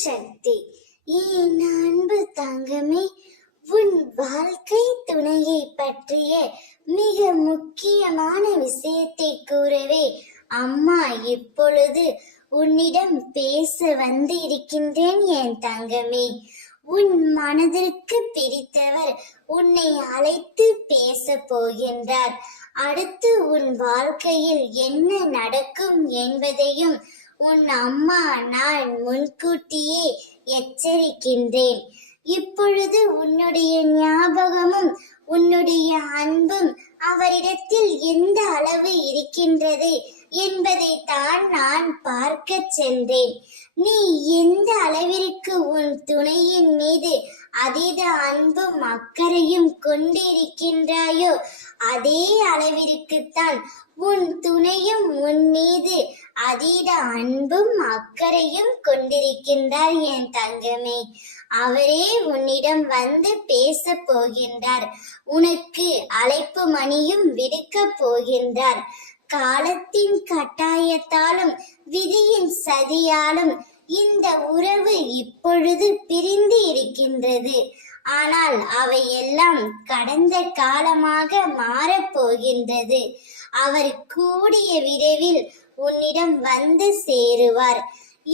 சக்தி. என் அன்பு தங்கமே, உன் வாழ்க்கை துணையை பற்றிய மிக முக்கியமான விஷயத்தை கூறவே அம்மா இப்பொழுது உன்னிடம் பேச வந்து இருக்கின்றேன் என் தங்கமே. உன் மனதிற்கு பிடித்தவர் உன்னை அழைத்து பேச போகின்றார். அடுத்து உன் வாழ்க்கையில் என்ன நடக்கும் என்பதையும் உன் அம்மா நான் முன்கூட்டியே எச்சரிக்கின்றேன். இப்பொழுது உன்னுடைய ஞாபகமும் உன்னுடைய அன்பும் அவரிடத்தில் எந்த அளவு இருக்கின்றது என்பதை தான் நான் பார்க்க சென்றேன். நீ எந்த அளவிற்கு உன் துணையின் மீது அதீத அன்பும் அக்கறையும் கொண்டிருக்கின்றாயோ அதே அளவிற்குத்தான் உன் துணையும் உன் மீது அதீத அன்பும் அக்கறையும் கொண்டிருக்கின்றார் என் தங்கமே. அவரே உன்னிடம் வந்து பேச போகின்றார். உனக்கு அழைப்பு மணியும் விடுக்க போகின்றார். காலத்தின் கட்டாயத்தாலும் விதியின் சதியாலும் இந்த உறவு இப்பொழுது பிரிந்து இருக்கின்றது. ஆனால் அவையெல்லாம் கடந்த காலமாக மாறப்போகின்றது. அவர் கூடிய விரைவில் உன்னிடம் வந்து சேருவார்.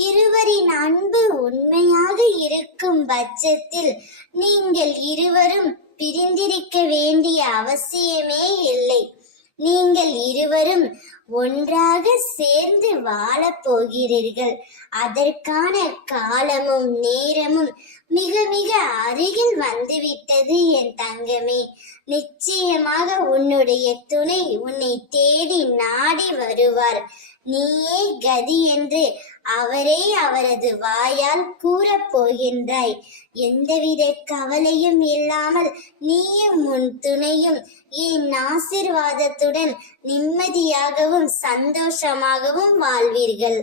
இருவரின் அன்பு உண்மையாக இருக்கும் பட்சத்தில் நீங்கள் இருவரும் பிரிந்திருக்க வேண்டிய அவசியமே இல்லை. நீங்கள் இருவரும் ஒன்றாக சேர்ந்து வாழப் போகிறீர்கள். அதற்கான காலமும் நேரமும் மிக மிக அருகில் வந்துவிட்டது என் தங்கமே. நிச்சயமாக உன்னுடைய துணை உன்னை தேடி நாடி வருவார். நீயே கதி என்று அவரே அவரது வாயால் கூறப் போகின்றாய். எந்தவித கவலையும் இல்லாமல் நீயும் உன் துணையும் என் ஆசீர்வாதத்துடன் நிம்மதியாகவும் சந்தோஷமாகவும் வாழ்வீர்கள்.